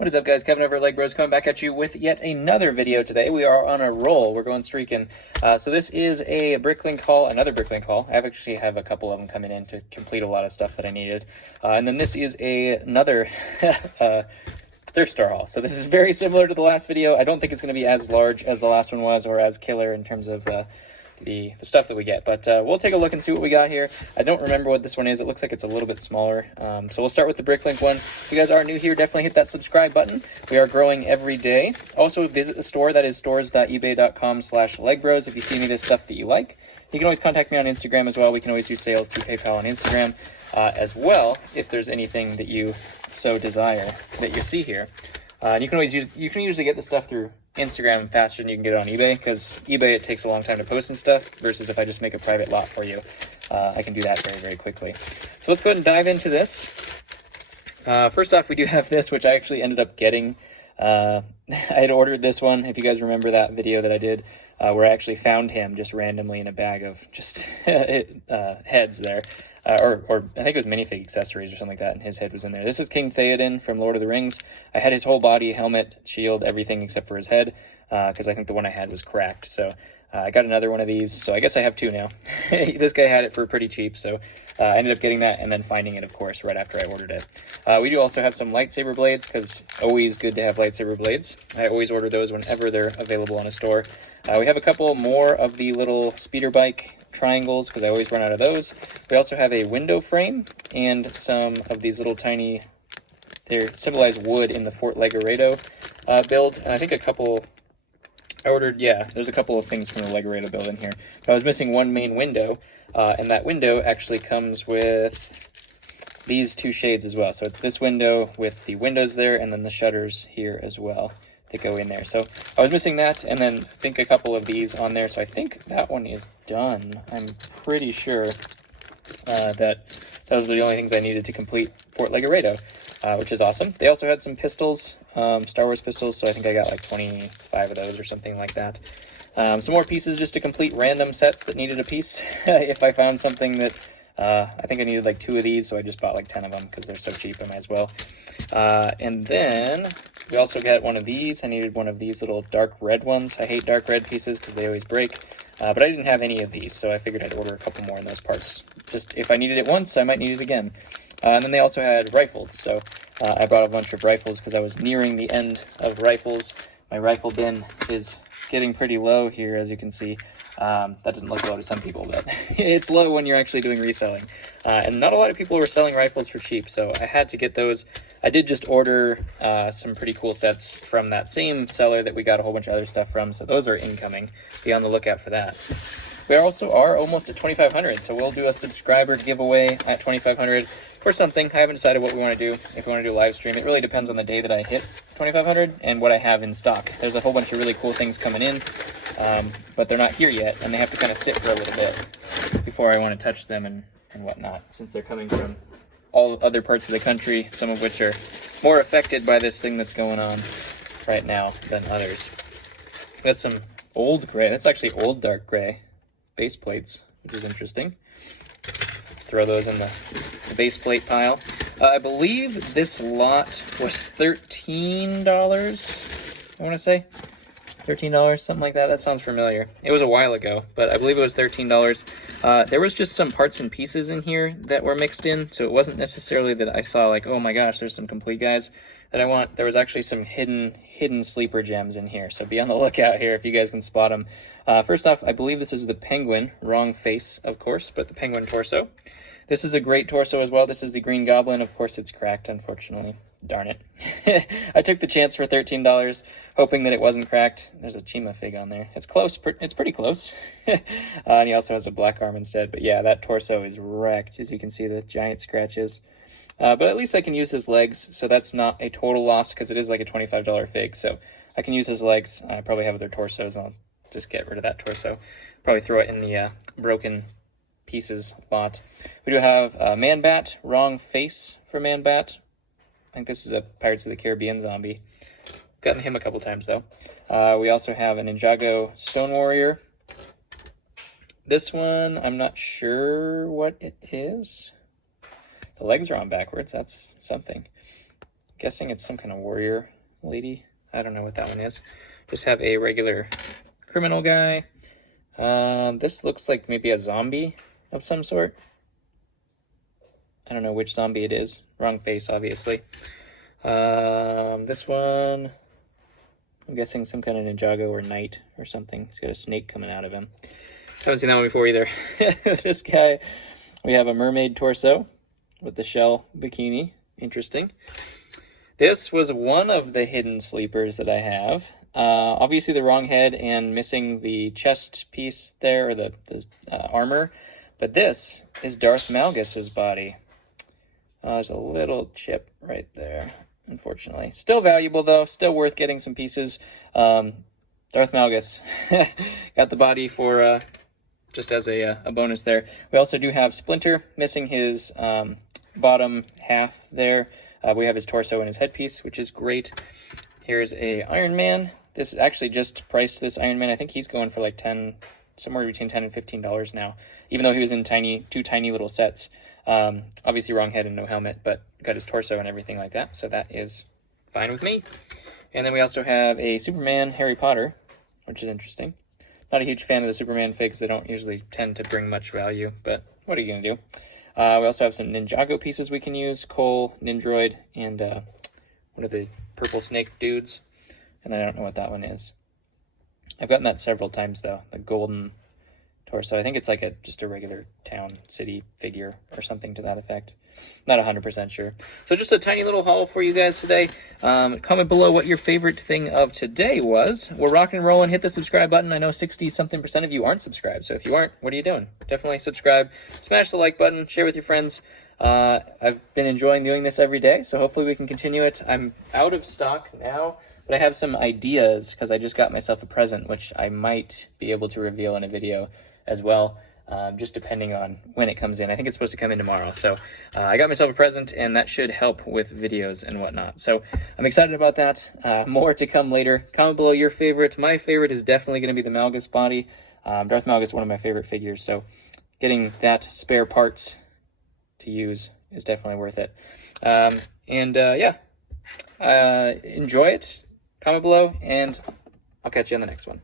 What is up, guys? Kevin over at LEGbrOs coming back at you with yet another video today. We are on a roll. We're going streaking. So this is a Bricklink haul, another Bricklink haul. I actually have a couple of them coming in to complete a lot of stuff that I needed. And then this is another thrift store haul. So this is very similar to the last video. I don't think it's going to be as large as the last one was or as killer in terms of the stuff that we get, but we'll take a look and see what we got here. I don't remember what this one is. It looks like it's a little bit smaller. So we'll start with the Bricklink one. If you guys are new here, definitely hit that subscribe button. We are growing every day. Also visit the store. That is stores.ebay.com/LEGbrOs if you see any of this stuff that you like. You can always contact me on Instagram as well. We can always do sales through PayPal on Instagram as well if there's anything that you so desire that you see here. And you can usually get the stuff through Instagram faster than you can get it on eBay, because eBay, it takes a long time to post and stuff, versus if I just make a private lot for you, I can do that very, very quickly. So let's go ahead and dive into this. First off, we do have this, which I actually ended up getting. I had ordered this one, if you guys remember that video that I did, where I actually found him just randomly in a bag of just heads there. Or I think it was minifig accessories or something like that, and his head was in there. This is King Phaeton from Lord of the Rings. I had his whole body, helmet, shield, everything except for his head, because I think the one I had was cracked. So I got another one of these, so I guess I have two now. This guy had it for pretty cheap, so I ended up getting that and then finding it, of course, right after I ordered it. We do also have some lightsaber blades, because always good to have lightsaber blades. I always order those whenever they're available on a store. We have a couple more of the little speeder bike triangles, because I always run out of those. We also have a window frame and some of these little tiny, they're symbolized wood in the Fort LEGbrO build, and I think a couple I ordered, yeah, there's a couple of things from the LEGbrO build in here. But I was missing one main window, and that window actually comes with these two shades as well. So it's this window with the windows there, and then the shutters here as well that go in there. So I was missing that, and then I think a couple of these on there. So I think that one is done. I'm pretty sure that those are the only things I needed to complete Fort LEGbrO, which is awesome. They also had some pistols, Star Wars pistols, so I think I got like 25 of those or something like that. Some more pieces just to complete random sets that needed a piece. If I found something that, I think I needed like 2 of these, so I just bought like 10 of them because they're so cheap, I might as well. And then we also got one of these. I needed one of these little dark red ones. I hate dark red pieces because they always break. But I didn't have any of these, so I figured I'd order a couple more in those parts. Just if I needed it once, I might need it again. And then they also had rifles, so I bought a bunch of rifles because I was nearing the end of rifles. My rifle bin is getting pretty low here, as you can see. That doesn't look low to some people, but it's low when you're actually doing reselling. And not a lot of people were selling rifles for cheap, so I had to get those. I did just order some pretty cool sets from that same seller that we got a whole bunch of other stuff from, so those are incoming. Be on the lookout for that. We also are almost at 2,500, so we'll do a subscriber giveaway at 2,500 for something. I haven't decided what we want to do. If we want to do a live stream, it really depends on the day that I hit 2,500 and what I have in stock. There's a whole bunch of really cool things coming in, but they're not here yet, and they have to kind of sit for a little bit before I want to touch them and whatnot, since they're coming from all other parts of the country, some of which are more affected by this thing that's going on right now than others. We got some old gray. That's actually old dark gray base plates, which is interesting. Throw those in the base plate pile. I believe this lot was $13, I want to say. $13, something like that. That sounds familiar. It was a while ago, but I believe it was $13. There was just some parts and pieces in here that were mixed in, so it wasn't necessarily that I saw like, oh my gosh, there's some complete guys that I want. There was actually some hidden sleeper gems in here, so be on the lookout here if you guys can spot them. First off, I believe this is the penguin. Wrong face, of course, but the penguin torso. This is a great torso as well. This is the Green Goblin. Of course, it's cracked, unfortunately. Darn it. I took the chance for $13, hoping that it wasn't cracked. There's a Chima fig on there. It's close. It's pretty close. And he also has a black arm instead. But yeah, that torso is wrecked. As you can see, the giant scratches. But at least I can use his legs, so that's not a total loss, because it is like a $25 fig. So I can use his legs. I probably have other torsos. I'll just get rid of that torso. Probably throw it in the broken pieces lot. We do have Man Bat. Wrong face for Man Bat. I think this is a Pirates of the Caribbean zombie. Gotten him a couple times, though. We also have a Ninjago Stone Warrior. This one, I'm not sure what it is. The legs are on backwards. That's something. guessing it's some kind of warrior lady. I don't know what that one is. Just have a regular criminal guy. This looks like maybe a zombie of some sort. I don't know which zombie it is. Wrong face, obviously. This one, I'm guessing some kind of Ninjago or knight or something. He's got a snake coming out of him. Haven't seen that one before either. This guy, we have a mermaid torso with the shell bikini. Interesting. This was one of the hidden sleepers that I have. Obviously the wrong head and missing the chest piece there, or the armor. But this is Darth Malgus's body. There's a little chip right there, unfortunately. Still valuable, though. Still worth getting some pieces. Darth Malgus. Got the body for just as a bonus there. We also do have Splinter, missing his bottom half there. We have his torso and his headpiece, which is great. Here's a Iron Man. This is actually just priced, this Iron Man. I think he's going for like somewhere between $10 and $15 now, even though he was in two tiny little sets. Obviously wrong head and no helmet, but got his torso and everything like that, so that is fine with me. And then we also have a Superman Harry Potter, which is interesting. Not a huge fan of the Superman figs. They don't usually tend to bring much value, but what are you going to do? We also have some Ninjago pieces we can use. Cole, Nindroid, and one of the purple snake dudes. And I don't know what that one is. I've gotten that several times, though. The golden torso. I think it's like just a regular town, city figure or something to that effect. Not 100% sure. So just a tiny little haul for you guys today. Comment below what your favorite thing of today was. We're rocking and rolling. Hit the subscribe button. I know 60-something% of you aren't subscribed. So if you aren't, what are you doing? Definitely subscribe. Smash the like button. Share with your friends. I've been enjoying doing this every day, so hopefully we can continue it. I'm out of stock now, but I have some ideas because I just got myself a present, which I might be able to reveal in a video as well, just depending on when it comes in. I think it's supposed to come in tomorrow, so I got myself a present, and that should help with videos and whatnot. So I'm excited about that. More to come later. Comment below your favorite. My favorite is definitely going to be the Malgus body. Darth Malgus is one of my favorite figures, so getting that spare parts to use is definitely worth it. Yeah, enjoy it. Comment below, and I'll catch you on the next one.